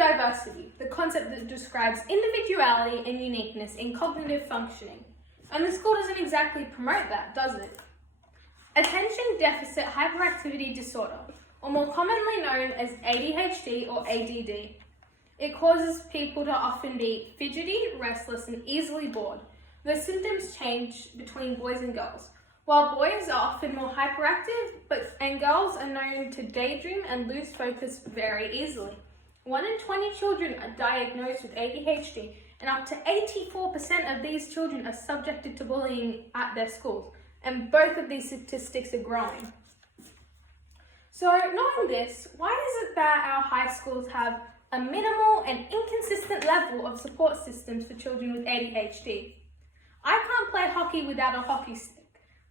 neurodiversity, the concept that describes individuality and uniqueness in cognitive functioning. And the school doesn't exactly promote that, does it? Attention Deficit Hyperactivity Disorder, or more commonly known as ADHD or ADD. It causes people to often be fidgety, restless, and easily bored. The symptoms change between boys and girls. While boys are often more hyperactive, and girls are known to daydream and lose focus very easily. 1 in 20 children are diagnosed with ADHD, and up to 84% of these children are subjected to bullying at their schools, and both of these statistics are growing. So knowing this, why is it that our high schools have a minimal and inconsistent level of support systems for children with ADHD? I can't play hockey without a hockey stick.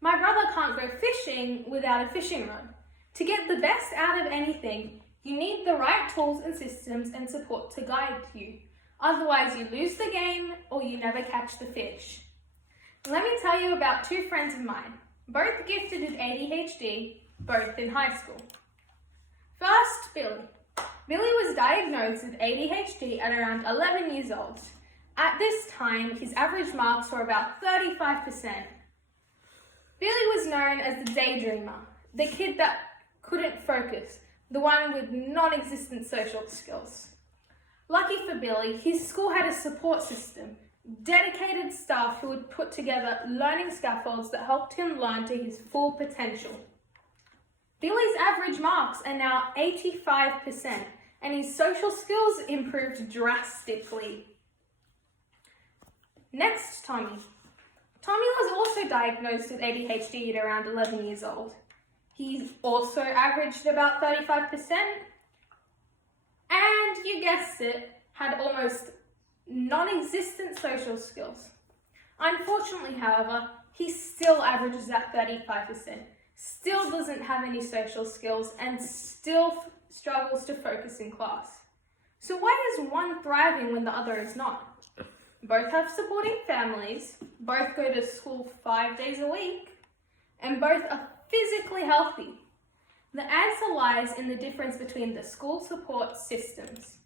My brother can't go fishing without a fishing rod. To get the best out of anything, you need the right tools and systems and support to guide you. Otherwise, you lose the game or you never catch the fish. Let me tell you about 2 friends of mine, both gifted with ADHD, both in high school. First, Billy. Billy was diagnosed with ADHD at around 11 years old. At this time, his average marks were about 35%. Billy was known as the daydreamer, the kid that couldn't focus, the one with non-existent social skills. Lucky for Billy, his school had a support system, dedicated staff who would put together learning scaffolds that helped him learn to his full potential. Billy's average marks are now 85%, and his social skills improved drastically. Next, Tommy. Tommy was also diagnosed with ADHD at around 11 years old. He also averaged about 35%, and you guessed it, had almost non-existent social skills. Unfortunately, however, he still averages at 35%, still doesn't have any social skills, and still struggles to focus in class. So why is one thriving when the other is not? Both have supporting families, both go to school 5 days a week, and both are physically healthy. The answer lies in the difference between the school support systems.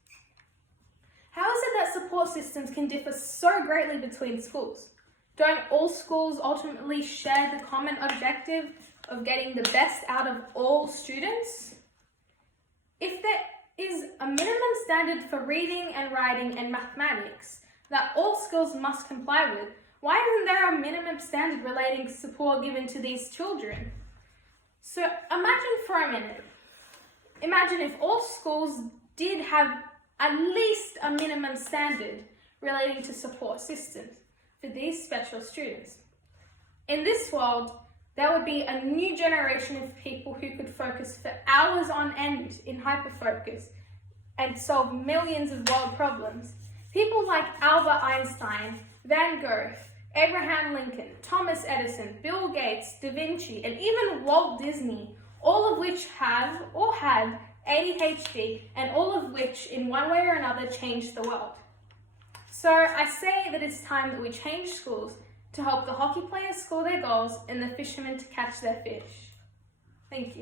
How is it that support systems can differ so greatly between schools? Don't all schools ultimately share the common objective of getting the best out of all students? If there is a minimum standard for reading and writing and mathematics that all schools must comply with, why isn't there a minimum standard relating support given to these children? So imagine for a minute, imagine if all schools did have at least a minimum standard relating to support systems for these special students. In this world, there would be a new generation of people who could focus for hours on end in hyperfocus and solve millions of world problems. People like Albert Einstein, Van Gogh, Abraham Lincoln, Thomas Edison, Bill Gates, Da Vinci, and even Walt Disney, all of which have or had ADHD, and all of which in one way or another changed the world. So I say that it's time that we change schools to help the hockey players score their goals and the fishermen to catch their fish. Thank you.